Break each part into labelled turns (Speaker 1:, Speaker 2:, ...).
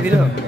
Speaker 1: biro.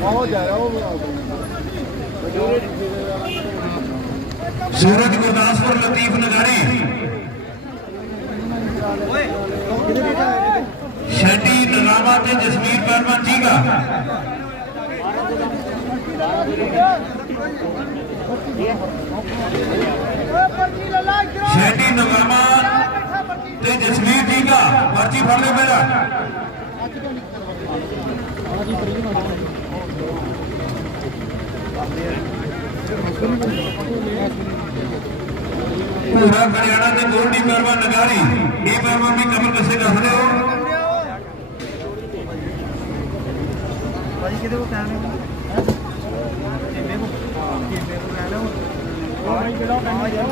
Speaker 1: ਬਹੁਤ ਜ਼ਿਆਦਾ ਉਹ ਸੂਰਜ ਗੁਰਦਾਸਪੁਰ ਲਤੀਫ ਨਗਾਰੀ। ਸ਼ੈਡੀ ਨਗਾਵਾ ਤੇ ਜਸਵੀਰ ਪਹਿਲਵਾਨ ਜੀਗਾ ਸ਼ੈਡੀ ਨਗਾਵਾ ਤੇ ਜਸਵੀਰ ਜੀਗਾ ਪਰਚੀ ਫੜ ਲਓ ਮੇਰਾ। ਪੂਰਾ ਹਰਿਆਣਾ ਦੇ ਦੋ ਟੀਮਾਂ ਨਗਾਰੀ। ਟੀਮਾਂ ਵੀ ਕਮਲ ਕਸੇ ਦੱਸਦੇ ਹੋ?
Speaker 2: ਭਾਈ ਕਿਹਦੇ ਕੋ ਕਹਿਣੇ ਹੋ? ਜਿੰਨੇ ਕੋ ਜਿੰਨੇ ਕੋ ਕਹਿਣਾ ਹੋ ਭਾਈ ਜਿਹੜਾ ਕਹਿਣਾ ਯਾਰ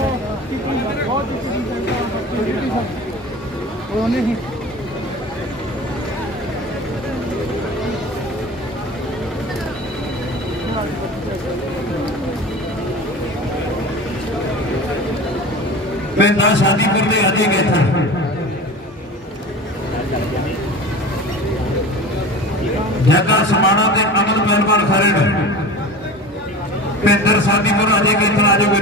Speaker 2: ਬਹੁਤ ਚੀਜ਼ ਹੈ ਉਹ ਨਹੀਂ
Speaker 1: Thank you. मैं ना शादी करने आते गए था ਜੱਗਾ ਸਮਾਣਾ ਤੇ ਅਨੰਦ ਪਹਿਲਵਾਨ ਖਰੇ ਨੇ। ਭਿੰਦਰ ਸਾਦੀਪੁਰ ਅਜੇ ਕਿੱਥੇ ਆ ਜੂਗੇ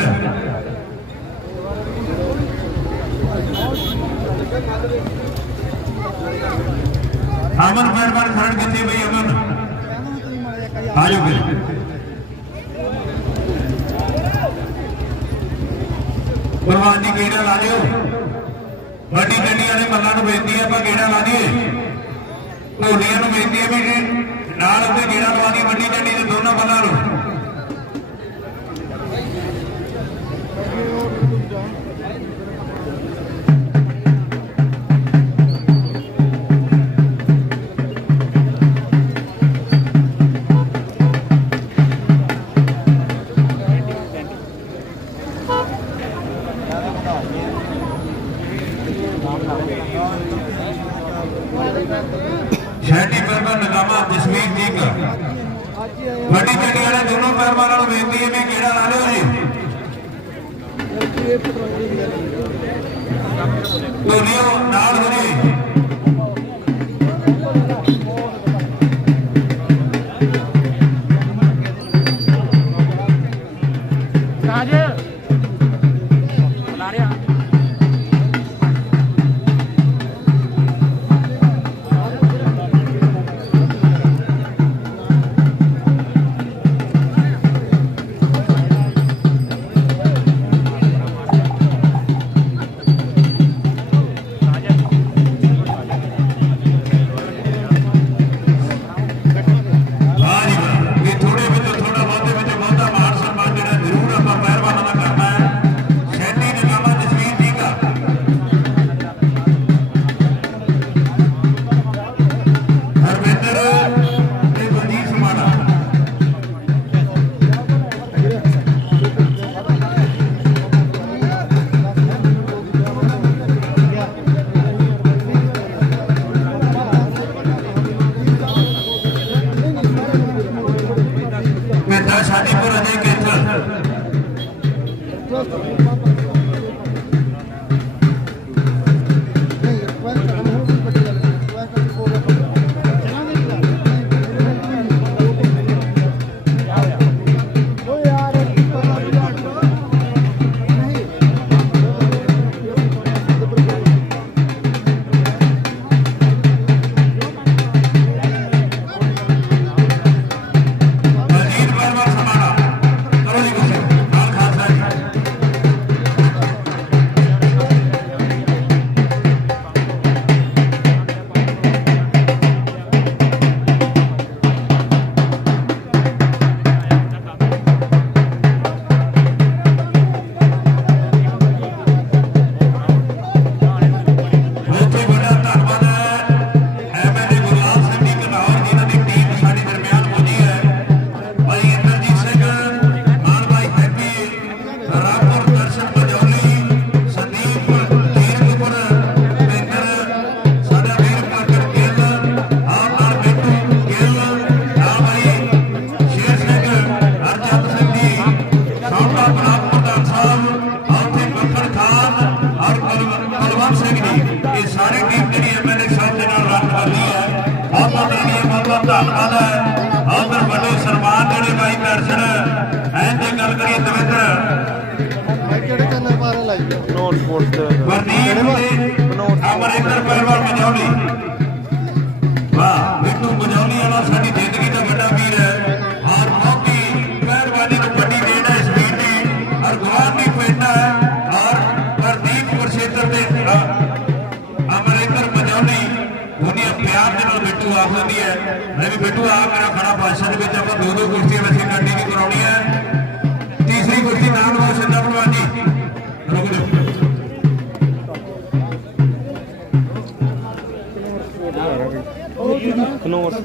Speaker 1: ਕੁਰਬਾਨ ਜੀ ਗੇੜਾ ਲਾ ਲਿਓ ਵੱਡੀ ਗੱਡੀ ਵਾਲੇ ਮੱਲਾਂ ਨੂੰ ਬੇਨਤੀ ਆਪਾਂ ਗੇੜਾ ਲਾ ਦੀਏ ਢੋਲੀਆਂ ਨੂੰ ਬੇਨਤੀ ਹੈ ਵੀ ਨਾਲ ਉਹਦੇ ਗੇੜਾ ਲਵਾ ਦੀ ਵੱਡੀ ਗੱਡੀ ਦੇ ਦੋਨਾਂ ਮੱਲਾਂ ਨੂੰ।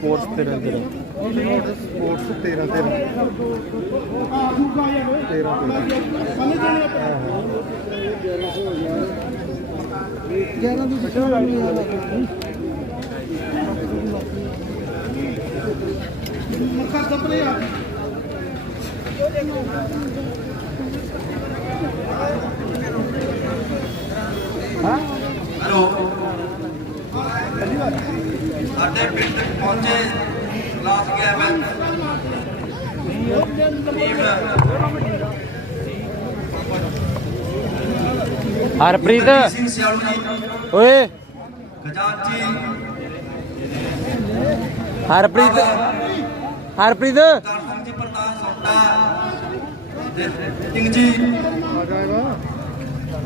Speaker 3: ਸਪੋਰਟਸ
Speaker 1: ਤੇ
Speaker 3: ਰਹਿੰਦੇ ਨੇ?
Speaker 1: ਸਪੋਰਟਸ 13 13 13 ਮੱਖਾ ਸਪਰੇ ਆ
Speaker 2: ਹੈਲੋ ਸਾਡੇ ਪਿੰਡ ਪਹੁੰਚੇ ਲਾਸ ਗਿਆ ਮੈਂ
Speaker 3: ਹਰਪ੍ਰੀਤ।
Speaker 2: ਸਿੰਘ ਸਿਆਲੂ ਜੀ।
Speaker 3: ਓਏ।
Speaker 2: ਖਜ਼ਾਨਚੀ।
Speaker 3: ਹਰਪ੍ਰੀਤ। ਹਰਪ੍ਰੀਤ।
Speaker 2: ਜੀ ਸੋਟਾ ਸਿੰਘ ਜੀ।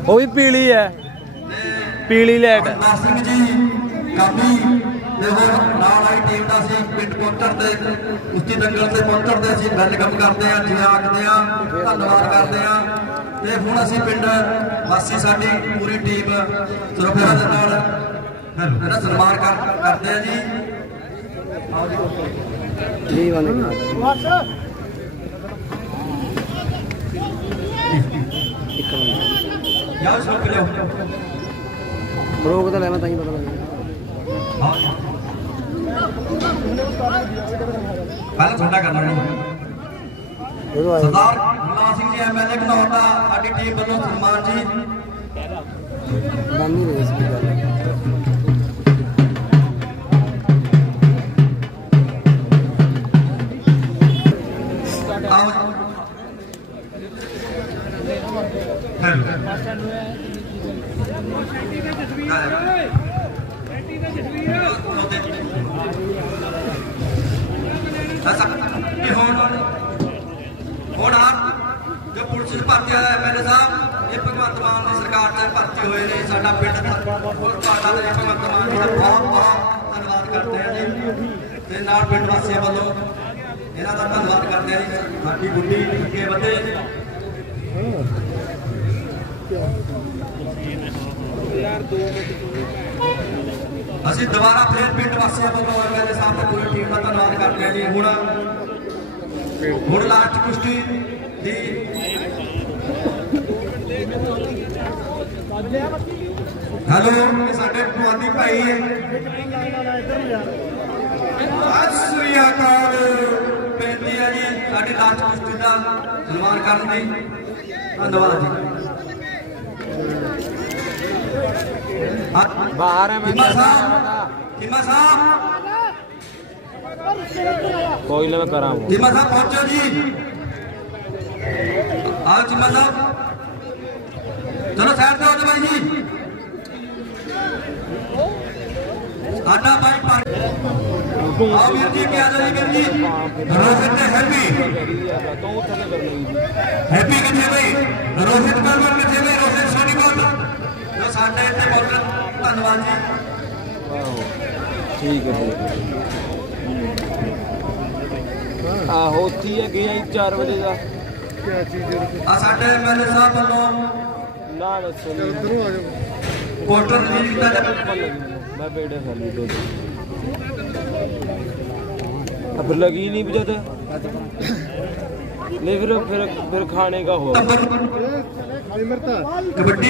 Speaker 3: ਉਹ ਵੀ ਪੀਲੀ ਹੈ। ਪੀਲੀ
Speaker 2: ਅਮਰਨਾਥ ਸਿੰਘ ਜੀ ਕਾਬੀ ਤੇ ਹੋਰ ਨਾਲ ਆਈ ਟੀਮ ਦਾ ਅਸੀਂ ਪਿੰਡ ਪਹੁੰਚਣ ਤੇ ਕੁਸ਼ਤੀ ਦੰਗਲ ਤੇ ਪਹੁੰਚਣ ਤੇ ਅਸੀਂ ਵੈਲਕਮ ਕਰਦੇ ਹਾਂ ਜੀ ਆਖਦੇ ਹਾਂ ਧੰਨਵਾਦ ਕਰਦੇ ਹਾਂ। ਤੇ ਹੁਣ ਅਸੀਂ ਪਿੰਡ ਵਾਸੀ ਸਾਡੀ ਪੂਰੀ ਟੀਮ ਸਰੋਪਿਆ ਦੇ ਨਾਲ ਇਹਦਾ ਸਨਮਾਨ ਕਰ- ਕਰਦੇ ਆ ਜੀ। ਜਾਓ ਸਰੋਪਿਆ ਲਿਓ।
Speaker 3: ਬਰੋਕ ਤਾਂ ਲੈਣਾ ਤਾਂ ਹੀ ਪਤਾ ਲੱਗਦਾ
Speaker 2: ਪਹਿਲਾਂ ਤੁਹਾਡਾ ਕਰਨਾ ਸਰਦਾਰ ਗੁਰਨਾਮ ਸਿੰਘ ਜੀ ਐਮਐਲਏ ਘਨੌਰ ਦਾ ਸਾਡੀ ਟੀਮ ਵੱਲੋਂ ਸਨਮਾਨ ਜੀ।
Speaker 3: ਨਾਨੀ ਇਸ ਦੀ ਗੱਲ
Speaker 2: ਇਹ ਹੁਣ ਹੁਣ ਆ ਜੋ ਪੁਲਿਸ ਚ ਭਰਤੀ ਹੋਇਆ ਐਮਐਲਏ ਸਾਹਿਬ, ਇਹ ਭਗਵੰਤ ਮਾਨ ਦੀ ਸਰਕਾਰ ਚ ਭਰਤੀ ਹੋਏ ਨੇ, ਸਾਡਾ ਪਿੰਡ ਹੋਰ ਤੁਹਾਡਾ ਤੇ ਭਗਵੰਤ ਮਾਨ ਜੀ ਦਾ ਬਹੁਤ ਬਹੁਤ ਧੰਨਵਾਦ ਕਰਦੇ ਆ ਜੀ। ਤੇ ਨਾਲ ਪਿੰਡ ਵਾਸੀਆਂ ਵੱਲੋਂ ਇਹਨਾਂ ਦਾ ਧੰਨਵਾਦ ਕਰਦੇ ਆ ਜੀ। ਸਾਡੀ ਗੁੱਡੀ ਅੱਗੇ ਵਧੇ। ਅਸੀਂ ਦੁਬਾਰਾ ਫੇਰ ਪਿੰਡ ਵਾਸੀਆਂ ਵੱਲੋਂ ਐਮਐਲਏ ਸਾਹਿਬ ਦਾ ਪੂਰੀ ਟੀਮ ਦਾ ਧੰਨਵਾਦ ਕਰਦੇ ਹਾਂ ਜੀ। ਹੁਣ ਹੁਣ ਲਾਸਟ ਕੁਸ਼ਤੀ ਦੀ ਹੈਲੋ ਸਾਡੇ ਪੁਆਧੀ ਭਾਈ ਹੈ। ਸਤਿ ਸ੍ਰੀ ਅਕਾਲ। ਬੇਨਤੀ ਹੈ ਜੀ, ਸਾਡੀ ਲਾਸਟ ਕੁਸ਼ਤੀ ਦਾ ਸਨਮਾਨ ਕਰਨ ਦੀ ਧੰਨਵਾਦ ਜੀ। ਹਾਂ
Speaker 3: ਬਾਹਰ ਹੈ ਮੈਂ
Speaker 2: ਚੀਮਾ ਸਾਹਿਬ ਚੀਮਾ ਸਾਹਿਬ
Speaker 3: ਕੋਈ ਨਾ ਮੈਂ ਕਰਾਂ
Speaker 2: ਚੀਮਾ ਸਾਹਿਬ ਪਹੁੰਚੋ ਜੀ ਆਓ ਚੀਮਾ ਸਾਹਿਬ ਚਲੋ ਸਾਈਡ ਤੇ ਹੋ ਜਾਓ ਬਾਈ ਜੀ ਆਡਾ ਬਾਈ ਪਰ ਆਓ ਵੀਰ ਜੀ ਕੀ ਹਾਲ ਹੈ ਜੀ ਵੀਰ ਜੀ ਰੋਹਿਤ ਤੇ ਹੈਪੀ
Speaker 3: ਤੂੰ ਥੱਲੇ ਕਰ ਲਈ
Speaker 2: ਹੈਪੀ ਕਿੱਥੇ ਬਈ ਰੋਹਿਤ ਬਰਮਨ ਕਿੱਥੇ ਬਈ ਰੋਹਿਤ ਸੋਨੀ ਕੋਲ ਜੋ ਸਾਡੇ ਇੱਥੇ ਬੋਲਣ ਧੰਨਵਾਦ ਜੀ
Speaker 3: ਠੀਕ ਹੈ ਠੀਕ ਹੈ ਆਹੋ ਉੱਥੀ ਹੈ ਗਿਆ 4 ਵਜੇ ਦਾ
Speaker 1: ਕੀ ਚੀਜ਼ ਹੈ
Speaker 2: ਆ ਸਾਡੇ ਐਮਐਲਏ ਸਾਹਿਬ ਵੱਲੋਂ
Speaker 3: ਨਾ ਦੱਸੋ
Speaker 1: ਚਲ ਉਧਰੋਂ ਆ ਜਾਓ
Speaker 2: ਪੋਸਟਰ ਰਿਲੀਜ਼ ਕੀਤਾ ਜਾ
Speaker 3: ਮੈਂ ਬੇੜੇ ਖਾਲੀ ਦੋ अब लगी नहीं बजत नहीं फिर फिर फिर खाने का हो
Speaker 1: ਖਾਲੀ ਮਰਤਾ
Speaker 2: ਕਬੱਡੀ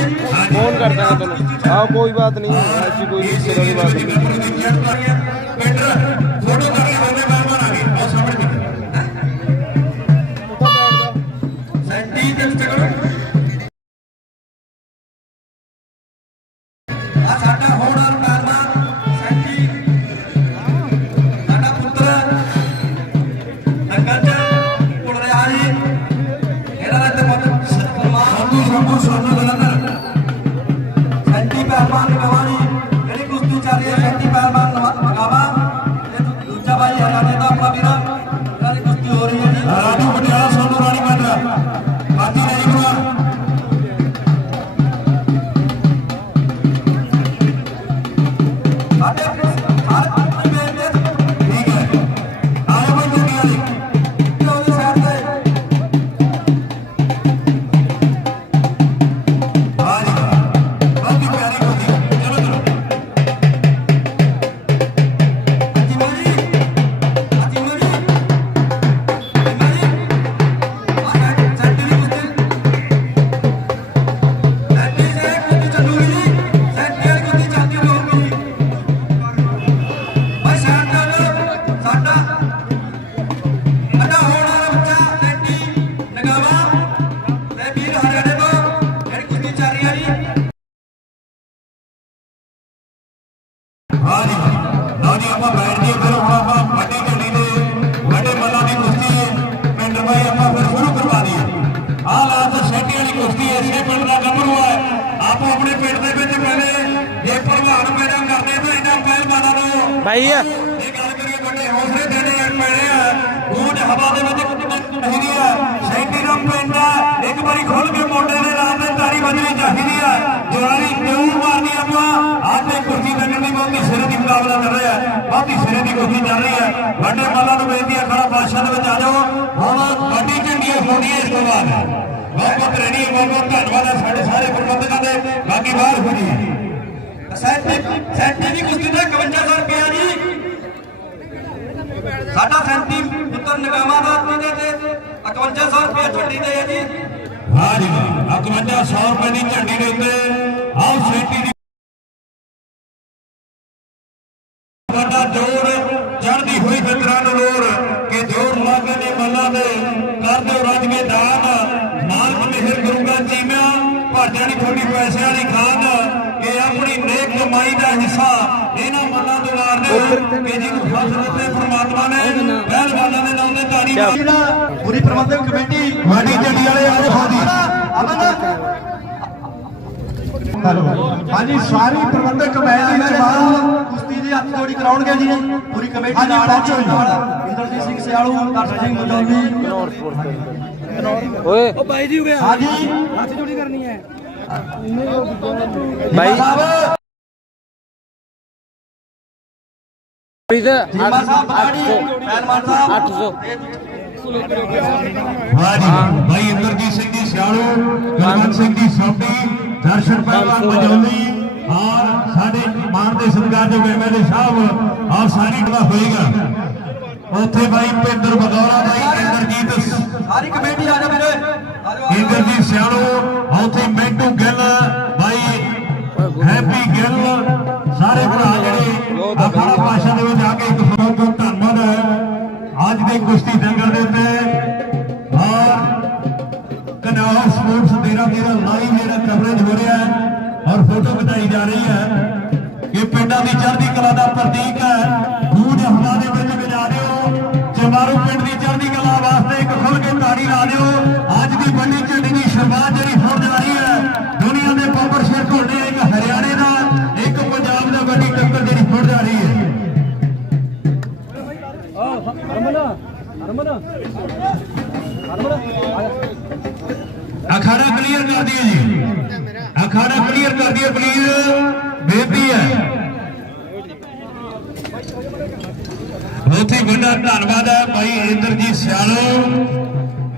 Speaker 3: ਕਰ ਦਾਂਗਾ ਤੁਹਾਨੂੰ ਕੋਈ ਬਾਤ
Speaker 1: ਨਹੀਂ। ਐਸੀ ਕੋਈ ਕਿਸੇ ਦੀ
Speaker 2: ਬਾਤ ਨਹੀਂ।
Speaker 3: ਭਾਈ
Speaker 1: ਇਹ ਗੱਲ ਕਰੀਏ ਵੱਡੇ ਹੌਸਲੇ ਦੇਣੇ ਆ ਪੈਣੇ ਆ। ਗੂੰਜ ਹਵਾ ਦੇ ਵਿੱਚ ਚਾਹੀਦੀ ਆ। ਸੈਂਟੀਨਮ ਪੈਂਦਾ ਇੱਕ ਵਾਰੀ ਖੁੱਲ ਕੇ ਮੋਢੇ ਦੇ ਨਾਲ ਤੇ ਤਾਰੀ ਵੱਜਣੀ ਚਾਹੀਦੀ ਆ। ਜਵਾਰੀ ਕਿਉਂ ਮਾਰਨੀ ਆਪਾਂ? ਅੱਜ ਇਹ ਕੁਰਸੀ ਲੱਗਣ ਦੀ ਬਹੁਤੀ ਸਿਰੇ ਦੀ ਮੁਕਾਬਲਾ ਕਰ ਰਿਹਾ। ਬਹੁਤੀ ਸਿਰੇ ਦੀ ਕੁਰਸੀ ਚੱਲ ਰਹੀ ਹੈ ਵੱਡੇ ਮਾਲਾ ਨੂੰ ਬੇਨਤੀ ਆ ਖੜਾ ਬਾਦਸ਼ਾਹ ਦੇ ਵਿੱਚ ਆ ਜਾਓ। ਹੁਣ ਵੱਡੀ ਝੰਡੀ ਹੋਣੀ ਇਸ ਤੋਂ ਬਾਅਦ। ਬਹੁਤ ਬਹੁਤ ਰੈਡੀ ਬਹੁਤ ਬਹੁਤ ਧੰਨਵਾਦ ਹੈ ਸਾਡੇ ਸਾਰੇ ਪ੍ਰਬੰਧਕਾਂ ਦੇ। ਬਾਕੀ ਬਾਹਰ ਹੋ ਜੀ ਸੈਂਤੀ ਦੀ ਕੁਸ਼ਤੀ ਦਾ 5100 ਰੁਪਇਆ ਜੀ ਸਾਡਾ ਸੈਂਟੀ ਪੁੱਤਰ ਨਿਗਾਮਾਂ ਦਾ ਜਿਹਦੇ ਤੇ 5100 ਰੁਪਇਆ ਝੰਡੀ ਦੇ ਹੈ ਜੀ ਹਾਂ ਜੀ 5100 ਰੁਪਏ ਦੀ ਝੰਡੀ ਦੇ ਉੱਤੇ ਆਓ ਸੈਂਟੀ ਦੀ ਵੱਡਾ ਜੋਰ ਚੜ੍ਹਦੀ ਹੋਈ ਫਿਤਰਾਂ ਨੂੰ ਲੋੜ ਕਿ ਜੋਰ ਲਾਗੇ ਨੇ ਮੱਲਾ ਦੇ ਕਰ ਦਿਓ ਰੱਜ ਕੇ ਦਾਨ ਮਾਲਕ ਮਿਹਰ ਕਰੂਗਾ, ਚੀਮਿਆ, ਭਾਜਾ ਨਹੀਂ ਤੁਹਾਡੀ ਪੈਸੇ ਵਾਲੀ ਖਾਨ ਕਮਾਈ ਦਾ ਹਿੱਸਾ ਇਹਨਾਂ ਮੱਲਾਂ ਤੋਂ ਵਾਰ ਦਿਓ ਕਿ ਜਿਹਨੂੰ ਫਸ ਦਿੱਤੇ ਪ੍ਰਮਾਤਮਾ ਨੇ ਪਹਿਲਵਾਨਾਂ ਦੇ ਨਾਮ ਦੇ ਧਾਰੀ
Speaker 2: ਜਿਹੜਾ ਪੂਰੀ ਪ੍ਰਬੰਧਕ ਕਮੇਟੀ
Speaker 1: ਵਾਡੀ ਝੰਡੀ ਵਾਲੇ ਆਲੇ ਫੌਜੀ।
Speaker 2: ਹੈਲੋ। ਹਾਂਜੀ ਸਾਰੀ ਪ੍ਰਬੰਧਕ ਕਮੇਟੀ ਜਵਾਨ ਕੁਸ਼ਤੀ ਦੀ ਹੱਥ ਜੋੜੀ ਕਰਾਉਣਗੇ ਜੀ। ਪੂਰੀ ਕਮੇਟੀ ਨਾਲ ਪਹੁੰਚੋ ਇੰਦਰਜੀਤ ਸਿੰਘ ਸਿਆਲੂ ਦਰਸ਼ਨ ਸਿੰਘ ਮਜੌਲੀ
Speaker 3: ਓਏ।
Speaker 2: ਹਾਂਜੀ।
Speaker 3: ਭਾਈ ਪ੍ਰੀਤ
Speaker 2: ਜੀਮਾ ਸਾਹਿਬ ਬਾੜੀ ਪਹਿਲਵਾਨ ਸਾਹਿਬ
Speaker 3: 800
Speaker 1: ਵਾਹ ਜੀ ਭਾਈ ਇੰਦਰਜੀਤ ਸਿੰਘ ਜੀ ਸਿਆਲੂ ਗੁਰਮਨ ਸਿੰਘ ਜੀ ਸੋਢੀ ਦਰਸ਼ਨ ਪਹਿਲਵਾਨ ਮਜੌਲੀ ਔਰ ਸਾਡੇ ਮਾਨ ਦੇ ਸਤਿਕਾਰਯੋਗ ਐਮਐਲਏ ਸਾਹਿਬ ਔਰ ਸਾਰੀ ਦਾ ਹੋਏਗਾ। ਉੱਥੇ ਭਾਈ ਭਿੰਦਰ ਬਗੌਰਾ ਭਾਈ ਇੰਦਰਜੀਤ
Speaker 2: ਸਾਰੀ ਕਮੇਟੀ ਆ ਜਾ ਵੀਰੇ।
Speaker 1: ਇੰਦਰਜੀਤ ਸਿਆਲੂ ਉੱਥੇ ਮੈਂਟੂ ਗਿੱਲ ਦੇ ਕੁਸ਼ਤੀ ਦੰਗਲ ਦੇ ਉੱਤੇ ਔਰ ਕਨਾਲ ਸਪੋਰਟਸ ਤੇਰਾ ਤੇਰਾ ਲਾਈਵ ਜਿਹੜਾ ਕਵਰੇਜ ਹੋ ਰਿਹਾ ਹੈ ਔਰ ਫੋਟੋ ਖਿਚਾਈ ਜਾ ਰਹੀ ਹੈ ਕਿ ਪਿੰਡਾਂ ਦੀ ਚੜ੍ਹਦੀ ਕਲਾ ਦਾ ਪ੍ਰਤੀਕ ਹੈ। ਗੂੰਜ ਹਵਾ ਦੇ ਵਿੱਚ ਵਜਾ ਦਿਓ। ਚਮਾਰੂ ਪਿੰਡ ਦੀ ਚੜ੍ਹਦੀ ਕਲਾ ਵਾਸਤੇ ਇੱਕ ਖੁੱਲ ਕੇ ਤਾੜੀ ਲਾ ਦਿਓ। ਅੱਜ ਦੀ ਵੱਡੀ ਝੰਡੀ ਦੀ ਸ਼ੁਰੂਆਤ ਜਿਹੜੀ ਹੋਣ ਜਾ ਰਹੀ ਅਖਾੜਾ ਕਲੀਅਰ ਕਰ ਦਿਓ ਜੀ ਅਖਾੜਾ ਕਲੀਅਰ ਕਰ ਦਿਓ ਪਲੀਜ਼ ਬੇਨਤੀ ਹੈ ਬਹੁਤ ਹੀ ਵੱਡਾ ਧੰਨਵਾਦ ਹੈ ਭਾਈ ਇੰਦਰਜੀਤ ਸਿਆਲੋ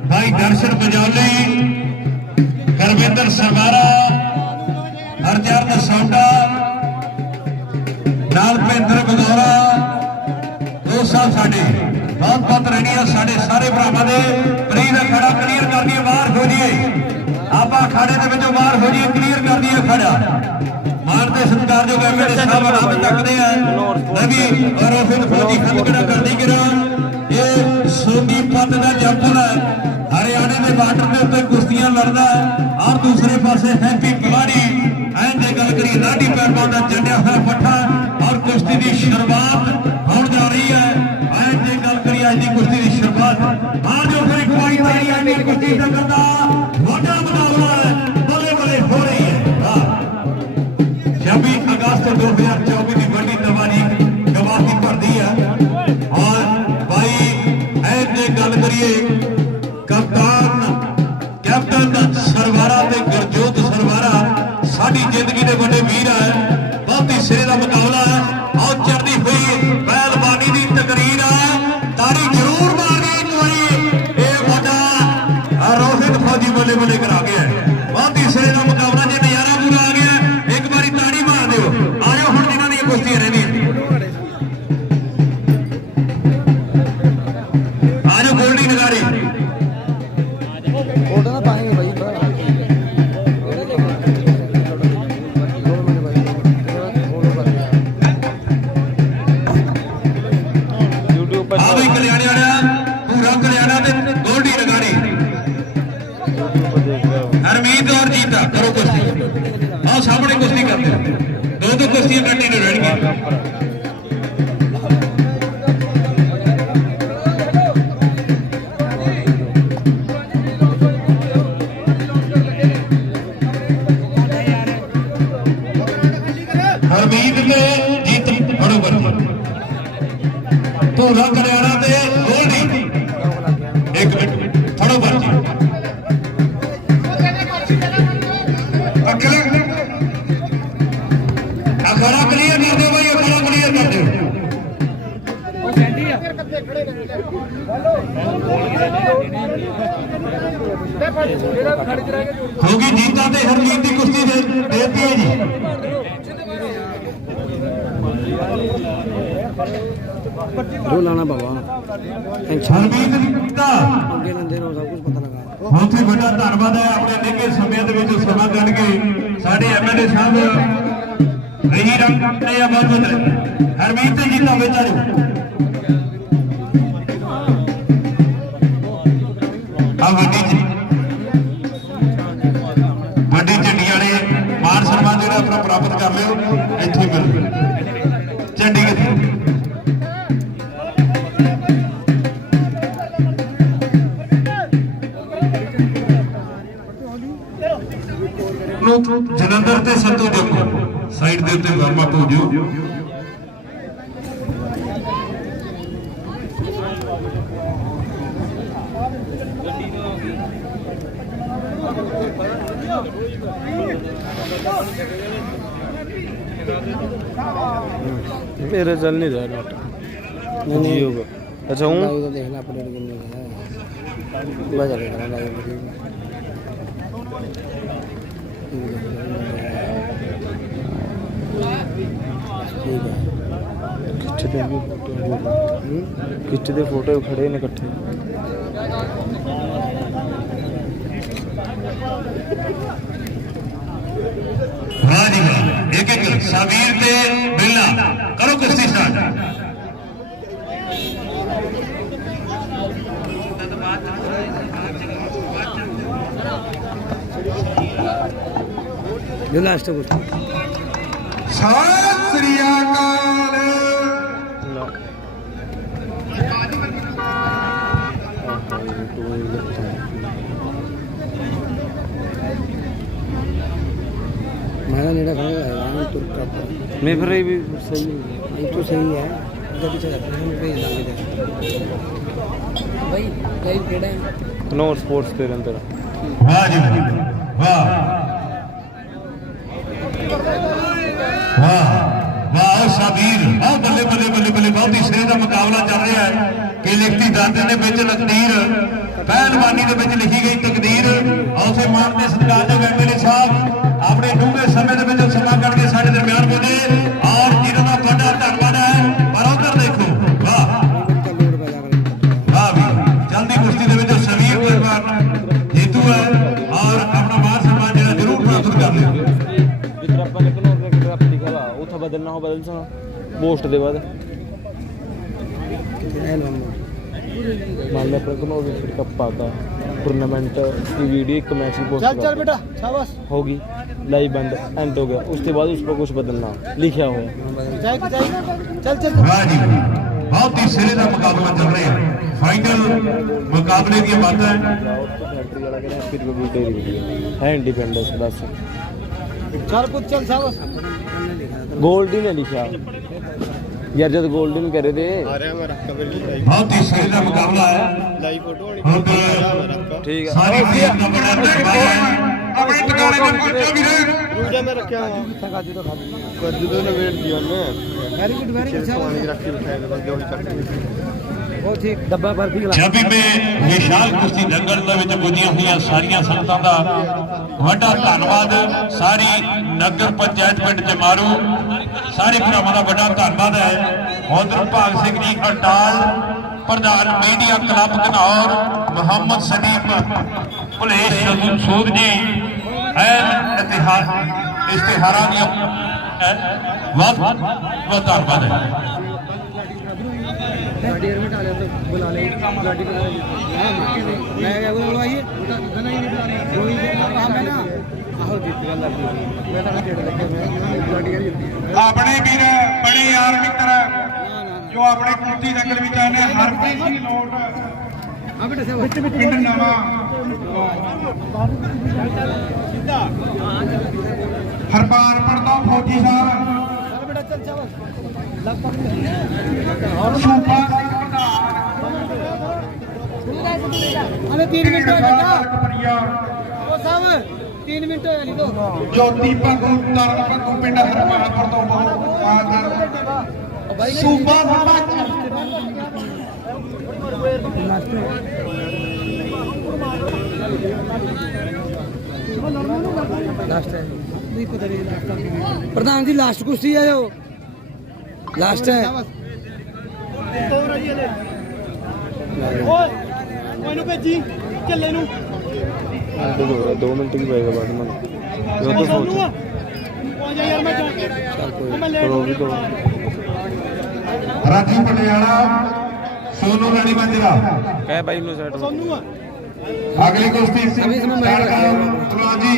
Speaker 1: ਭਾਈ ਦਰਸ਼ਨ ਬਜੌਲੀ ਕਰਵਿੰਦਰ ਸਮਾਰਾ ਹਰਚਰਨ ਸੌਡਾ ਨਾਲ ਭਿੰਦਰ ਬਗੌਰਾ ਉਹ ਸਭ ਸਾਡੇ ਬਹੁਤ ਬਹੁਤ ਰਹਿਣੀਆਂ ਸਾਡੇ ਸਾਰੇ ਭਰਾਵਾਂ ਦੇ। ਪ੍ਰੀਤ ਖੜਾ ਕਲੀਅਰ ਕਰ ਦਈਏ, ਬਾਹਰ ਹੋ ਜੀਏ ਆਪਾਂ ਖਾੜੇ ਦੇ ਵਿੱਚੋਂ ਬਾਹਰ ਹੋ ਜੀਏ ਕਲੀਅਰ ਕਰ ਦਈਏ ਖੜਾ ਮਾਨ ਦੇ ਸਤਿਕਾਰਯੋਗ ਐਮਐਲਏ ਸਾਹਿਬ ਨਾਮ ਚੱਕਦੇ ਆ। ਰਵੀ ਔਰ ਫੌਜੀ ਖੰਡਕੜਾ ਕਰਦੀ ਗਿਰਾ ਇਹ ਸੋਨੀ ਪੰਨ ਦਾ ਜੰਪਲ ਹੈ। ਹਰਿਆਣੇ ਦੇ ਬਾਰਡਰ ਦੇ ਉੱਤੇ ਕੁਸ਼ਤੀਆਂ ਲੜਦਾ ਹੈ। ਔਰ ਦੂਸਰੇ ਪਾਸੇ ਹੈਪੀ ਕਵਾੜੀ ਐਂ ਜੇ ਗੱਲ ਕਰੀ ਲਾਡੀ ਪੈਰਵਾਂ ਦਾ ਚੰਡਿਆ ਹੋਇਆ ਪੱਠਾ। ਔਰ ਕੁਸ਼ਤੀ ਦੀ ਸ਼ੁਰੂਆਤ ਹੋਣ ਜਾ ਰਹੀ ਹੈ। ਆ ਜੋ ਫਿਰ ਇੱਕ ਵਾਰੀ ਤਾਈ ਆਂਦੀ ਕੁਸ਼ਤੀ ਦਾ ਵੱਡਾ ਮੁਕਾਬਲਾ ਹੈ ਬੱਲੇ ਬੱਲੇ ਹੋ ਰਹੀ ਹੈ। 26 ਅਗਸਤ 2024 ਦੀ ਵੱਡੀ ਤਵਾਰੀਖ ਗਵਾਹੀ ਭਰਦੀ ਹੈ ਔਰ ਭਾਈ ਐ ਜੇ ਗੱਲ ਕਰੀਏ, ਕਪਤਾਨ, ਕੈਪਟਨ ਸਰਵਾਰਾ ਤੇ ਗੁਰਜੋਤ ਸਰਵਾਰਾ ਸਾਡੀ ਜ਼ਿੰਦਗੀ ਦੇ ਵੱਡੇ ਵੀਰ ਹੈ ਬਹੁਤ ਹੀ ਸਿਰੇ ਦਾ ਮੁਕਾਬਲਾ
Speaker 3: ਹੈ ਹਰਮੀਤ
Speaker 1: ਔਰ ਜੀਤਾ ਕਰੋ ਕੁਸ਼ਤੀ ਆਓ ਸਾਹਮਣੇ ਕੁਸ਼ਤੀ ਕਰਦੇ
Speaker 3: ਦੋ ਦੋ ਕੁਸ਼ਤੀਆਂ ਕੰਟੀਨਿਊ ਰਹਿਣਗੀਆਂ ਹਰਜੀਤ
Speaker 1: ਬਹੁਤ ਹੀ ਵੱਡਾ ਧੰਨਵਾਦ ਹੈ ਆਪਣੇ ਨਿੱਘੇ ਸਮੇਂ ਦੇ ਵਿੱਚ ਸਮਾਂ ਕੱਢ ਕੇ ਸਾਡੇ ਐਮਐਲਏ ਸਾਹਿਬ। ਰਹੀ ਰੰਗ ਨੇ ਆਵਾਜ਼ ਹਰਮੀਤ ਜੀ ਜੀਤਾ ਵਿੱਚ ਆ ਵੱਡੀ ਵੱਡੀ ਝੰਡੀ ਵਾਲੇ ਮਾਨ ਸਨਮਾਨ ਜਿਹੜਾ ਆਪਣਾ ਪ੍ਰਾਪਤ ਕਰ ਲਿਓ।
Speaker 3: नहीं रिजल्ट नहीं जा रहा जियो का अच्छा हूँ
Speaker 4: तो देखना अपडेट करने का पूरा चलेगा
Speaker 3: ਕਿੱਥੇ ਦੇ ਫੋਟੋ ਖੜੇ ਨੇ ਇਕੱਠੇ
Speaker 1: एक एक साबीर ते बिल्ला करो कुश्ती
Speaker 4: स्टार्ट लास्ट है कुछ
Speaker 1: सात श्रीया काल
Speaker 3: ਨਾ ਆਹ ਤੂੰ ਹੀ ਲੱਗਦਾ
Speaker 4: मेरा नेड़ा खड़ा है तुर का
Speaker 3: नहीं फिर ये भी सही है
Speaker 4: ये तो सही है जब पीछे जाते हैं भेज देंगे भाई लाइव केड़ा है
Speaker 3: ਕਨੌਰ ਸਪੋਰਟਸ ਤੇ ਅੰਦਰ
Speaker 1: ਵਾਹ ਜੀ ਵਾਹ ਵਾਹ ਵਾਹ ਸਾਬੀਰ ਆਹ ਬੱਲੇ ਬੱਲੇ ਬੱਲੇ ਬੱਲੇ ਬਹੁਤ ਹੀ ਸਿਰੇ ਦਾ ਮੁਕਾਬਲਾ ਚੱਲ ਰਿਹਾ ਹੈ ਕਿ ਲਿਖਤੀ ਦਾਦੇ ਦੇ ਵਿੱਚ ਲਕਦੀਰ ਪਹਿਲਵਾਨੀ ਦੇ ਵਿੱਚ ਲਿਖੀ ਗਈ ਤਕਦੀਰ। ਔਸੇ ਮਾਨ ਦੇ ਸਤਿਕਾਰਯੋਗ ਐਮਐਲਏ ਸਾਹਿਬ। ਆਪਣੇ ਡੂੰਘੇ ਸਮੇਂ ਦੇ ਵਿੱਚ ਸਮਾਂ ਕੱਢ ਸਾਡੇ ਦਰਮਿਆਨ ਪਹੁੰਚੇ। ਔਰ ਜਿਹਨਾਂ ਦਾ ਵੱਡਾ ਧੰਨਵਾਦ ਹੈ। ਪਰ ਉਧਰ ਦੇਖੋ ਵਾਹ। ਵਾਹ ਵੀ। ਜਲਦੀ ਕੁਸ਼ਤੀ ਦੇ ਵਿੱਚ ਸਵੀਰ ਪਰਿਵਾਰ ਜੇਤੂ ਹੈ। ਔਰ ਆਪਣਾ ਮਾਨ ਸਨਮਾਨ ਜਿਹੜਾ ਜ਼ਰੂਰ ਪ੍ਰਾਪਤ ਕਰ ਲਿਓ।
Speaker 3: ਜਿੱਦ ਆਪਾਂ ਨੇ ਕਨੌਰ ਦੇ ਕਿਤੇ ਆਪਣੀ ਗੱਲ ਉੱਥੇ ਬਦਲਣਾ ਹੋ ਬਦਲ ਸਣਾ ਪੋਸਟ ਦੇ ਬਾਅਦ। ਇਹ ਲੋਨ मामला प्रगन और विकेट का पाता। टूर्नामेंट की वीडियो एक मैच की पोस्ट
Speaker 4: चल चल बेटा शाबाश।
Speaker 3: होगी। लाइव बंद एंड हो गया। उसके बाद उस पर कुछ बदलना। लिखा
Speaker 4: हो। चल चल
Speaker 1: हाँ जी बहुत ही सिरे
Speaker 3: का मुकाबला चल रहा है। फाइनल मुकाबले की बात है। है इंडिपेंडेंस बस।
Speaker 4: चल कुछ चल शाबाश।
Speaker 3: गोल्डी ने लिखा। ਯਾਰ ਜਦ 골ਡਨ ਕਰੇ ਤੇ। ਆ ਰਿਹਾ
Speaker 1: ਬਹੁਤ ਹੀ ਸਹੀ ਦਾ ਮੁਕਾਬਲਾ ਹੈ। ਲਾਈਵ ਫੋਟੋ ਹੋਣੀ
Speaker 3: ਠੀਕ ਹੈ
Speaker 1: ਸਾਰੇ ਟੀਮ ਦਾ ਬੜਾ ਮੁਕਾਬਲਾ ਹੈ ਆਪਣੇ ਟਿਕਾਣੇ ਤੇ ਪਹੁੰਚੋ ਵੀਰੇ
Speaker 4: ਰੂਜਾ
Speaker 3: ਮੈਂ ਰੱਖਿਆ ਹਾਂ ਕਿੱਥੇ ਕਾਜੂ ਤੋਂ
Speaker 4: ਖਾਦੀ ਕਾਜੂ ਤੋਂ ਨਵੇੜ ਦਿਆ
Speaker 3: ਨੇ ਵੈਰੀ ਗੁੱਡ ਵੈਰੀ ਗੁੱਡ ਪਾਣੀ
Speaker 4: ਰੱਖ ਕੇ ਬਿਠਾਇਆ ਬਸ ਜੋ
Speaker 1: ਡੱਬਾ ਮੇ ਵਿਸ਼ਾਲ ਕੁਰਸੀ ਲੰਗਰ ਦੇ ਵਿੱਚ ਪੁੱਜੀਆਂ ਹੋਈਆਂ ਸਾਰੀਆਂ ਸੰਗਤਾਂ ਦਾ ਵੱਡਾ ਧੰਨਵਾਦ। ਸਾਰੀ ਨਗਰ ਪੰਚਾਇਤ ਪਿੰਡ ਜਮਾਰੂ ਸਾਰੇ ਭਰਾਵਾਂ ਦਾ ਵੱਡਾ ਧੰਨਵਾਦ ਹੈ। ਹੌਦਰ ਭਾਗ ਸਿੰਘ ਜੀ ਅਟਾਲ ਪ੍ਰਧਾਨ ਮੀਡੀਆ ਕਲੱਬ ਘਨੌਰ, ਮੁਹੰਮਦ ਸਦੀਪ, ਭੁਲੇਸ਼ ਸੂਦ ਜੀ, ਐਨ ਇਤਿਹਾਸ ਇਸ਼ਤਿਹਾਰਾਂ ਦੀਆਂ ਬਹੁਤ ਬਹੁਤ ਧੰਨਵਾਦ ਹੈ।
Speaker 4: गाड़ी में डाले तो बुला ले गाड़ी बुला ले मैं क्या बोल आइए गाना ही नहीं बुला रहे वही काम है ना आहो जीत गया लग मैं तो डेढ़ लगे मैं गाड़ी करी होती है
Speaker 5: ਆਪਣੇ ਵੀਰ ਬੜੇ ਯਾਰ ਮਿੱਤਰ
Speaker 4: ना ना
Speaker 5: ਜੋ ਆਪਣੇ ਕੁੱਤੀ ਦੰਗਲ ਵਿੱਚ ਆਏ ਨੇ ਹਰਪ੍ਰੀਤ ਸਿੰਘ ਲੋਟ
Speaker 4: ना बेटा से
Speaker 5: ਪਿੰਡ ਨਵਾਂ ਹਰਪਾਲਪੁਰ ਤੋਂ ਫੌਜੀ ਸਾਹਿਬ
Speaker 4: चल बेटा चल शाबाश लग पक ਹਲੇ ਮਿੰਟ ਹੋ ਮਿੰਟ ਹੋਇਆ
Speaker 5: ਜੋਤੀ ਭਗੂ ਤਰਨ ਭਗੂ ਪਿੰਡ ਹਰਮਾਨਪੁਰ ਤੋਂ ਬਹੁਤ ਪਾਗਲ ਸੂਬਾ ਸਰਪੰਚ
Speaker 4: ਲਾਸਟ ਹੈ। ਪ੍ਰਧਾਨ ਜੀ ਲਾਸਟ ਕੁਸ਼ਤੀ ਆਇਓ ਲਾਸਟ ਹੈ।
Speaker 3: ਅੰਡੇ ਹੋ ਰਿਹਾ 2 ਮਿੰਟ ਹੀ ਪਏਗਾ ਬਾਅਦ ਮੈਂ। ਜੋ। ਤਾਂ ਸੋਚ ਚੱਲ ਕੋਈ ਚਲੋ ਵੀ ਦੋ
Speaker 5: ਰਾਜੀ ਪਟਿਆਲਾ ਸੋਨੂ ਰਾਣੀ ਮੰਜਰਾ
Speaker 3: ਕਹਿ ਬਾਈ ਨੂੰ ਸੈਟ
Speaker 5: ਅਗਲੀ ਕੁਸ਼ਤੀ
Speaker 4: ਅਭੀ ਸਮੇਂ ਮੈਂ
Speaker 5: ਜੀ।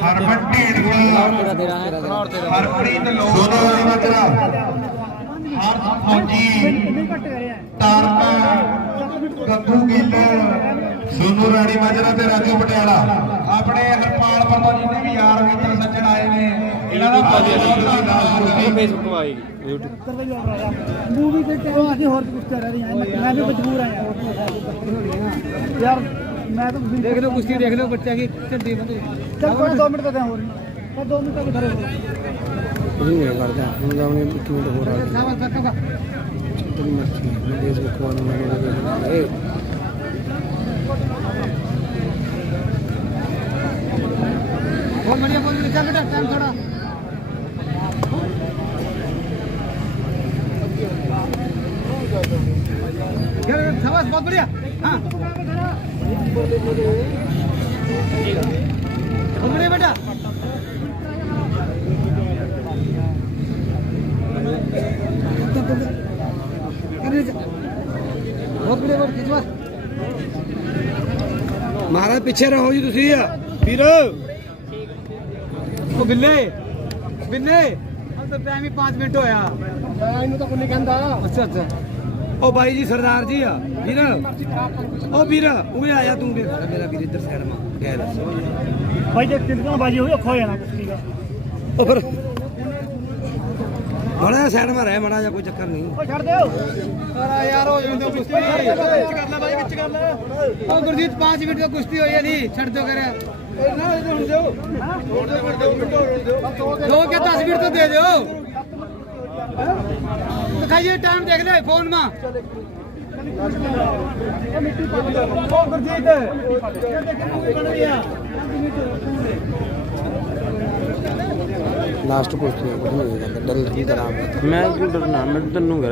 Speaker 5: ਹਰਮਨਪ੍ਰੀਤ ਕੋਲ ਹਰਪ੍ਰੀਤ ਲੋਧਾ ਮਤਰਾ ਹਰ ਫੌਜੀ ਤਾਰਕ ਗੱਗੂ ਗਿੱਲ ਸੋਨੂ ਰਾਣੀ ਮਾਜਰਾ ਤੇ ਰਾਜੂ ਪਟਿਆਲਾ ਆਪਣੇ ਹਰਪਾਲ ਪਤਾ ਜੀ ਨੇ ਵੀ ਯਾਰ ਮਿੱਤਰ ਸੱਜਣ ਆਏ ਨੇ ਇਹਨਾਂ ਦਾ ਪਾਜੀ
Speaker 3: ਫੇਸਬੁੱਕ ਆਏਗੀ YouTube
Speaker 6: ਮੂਵੀ ਤੇ ਟਾਈਮ ਅਸੀਂ ਹੋਰ ਕੁਝ ਕਰ ਰਹੇ ਹਾਂ। ਮੈਂ ਵੀ ਮਜਬੂਰ ਆਇਆ ਯਾਰ ਮੈਂ ਤਾਂ ਤੁਸੀਂ
Speaker 4: ਦੇਖ ਲਓ ਕੁਸ਼ਤੀ ਦੇਖ ਲਓ ਬੱਚਿਆਂ ਦੀ ਝੰਡੀ ਬੰਦੇ
Speaker 6: ਚੱਲ ਕੋਈ 2 ਮਿੰਟ ਤਾਂ ਹੋਰ ਤਾਂ 2 ਮਿੰਟ ਤੱਕ ਖੜੇ
Speaker 3: ਹੋ ਨਹੀਂ ਮੈਂ ਕਰਦਾ ਹੁਣ ਦਾ ਉਹਨੇ 1 ਮਿੰਟ ਹੋਰ ਆ ਗਿਆ
Speaker 4: ਸਾਵਾ ਤੱਕਾ
Speaker 3: ਤੇਰੀ ਮਰਜ਼ੀ ਮੈਂ ਦੇਸ ਬਕਵਾਨ ਮੈਂ
Speaker 4: ਇਹ ਬੋਲ ਮੜੀਆ ਬੋਲ ਚੱਲ ਟਾਈਮ ਥੋੜਾ बस बहुत बढ़िया। हाँ। बेटा। महाराज पीछे रहो जी तुम फिर बिले बिले हम तो टाइम ही पाँच मिनट
Speaker 6: होया तो कुछ नहीं कहता
Speaker 4: अच्छा अच्छा। ਉਹ ਬਾਈ ਜੀ ਸਰਦਾਰ ਜੀ ਆ ਵੀਰ। ਉਹ ਵੀਰ ਉਹ ਆਇਆ ਤੂੰ ਵੀ। ਮੇਰਾ ਵੀਰ ਇੱਧਰ ਸਾਈਡ ਮਾ ਗੈਰ
Speaker 6: ਭਾਈ ਜੇ ਤਿੰਨ ਬਾਜੀ ਹੋਈ ਔਖਾ ਹੋ ਜਾਣਾ ਕੁਸ਼ਤੀ ਦਾ
Speaker 4: ਉਹ ਫਿਰ ਮੜਾ ਸਾਈਡ ਮਾ ਰਹਿ ਮੜਾ ਜਾਂ ਕੋਈ ਚੱਕਰ ਨਹੀਂ।
Speaker 6: ਉਹ ਛੱਡ ਦਿਓ।
Speaker 4: ਅਰੇ ਯਾਰ ਹੋ ਜਾਂਦੇ ਕੁਸ਼ਤੀ। ਵਿੱਚ ਕਰ ਲੈ ਬਾਈ ਵਿੱਚ ਕਰ ਲੈ। ਉਹ ਗੁਰਜੀਤ 5 ਮਿੰਟ ਦਾ ਕੁਸ਼ਤੀ ਹੋਈ ਹੈ ਨਹੀਂ। ਛੱਡ ਦਿਓ ਕਰਿਆ ਨਾ ਇਹ ਹੁਣ ਦਿਓ। ਦੋ ਕੇ 10 ਮਿੰਟ ਤਾਂ ਦੇ ਦਿਓ। ਦਿਖਾਈਏ ਟਾਈਮ ਦੇਖ ਲੈ ਫੋਨ ਮਾ। ਉਹ ਗੁਰਜੀਤ।
Speaker 3: ਲਾਸਟ ਕੁਝ ਨਹੀਂ ਕੁਝ ਨਹੀਂ ਕਰਦਾ ਡਰ ਨਹੀਂ ਕਰਾਂ ਮੈਂ ਕਿਉਂ ਡਰਨਾ ਮੈਂ ਤੈਨੂੰ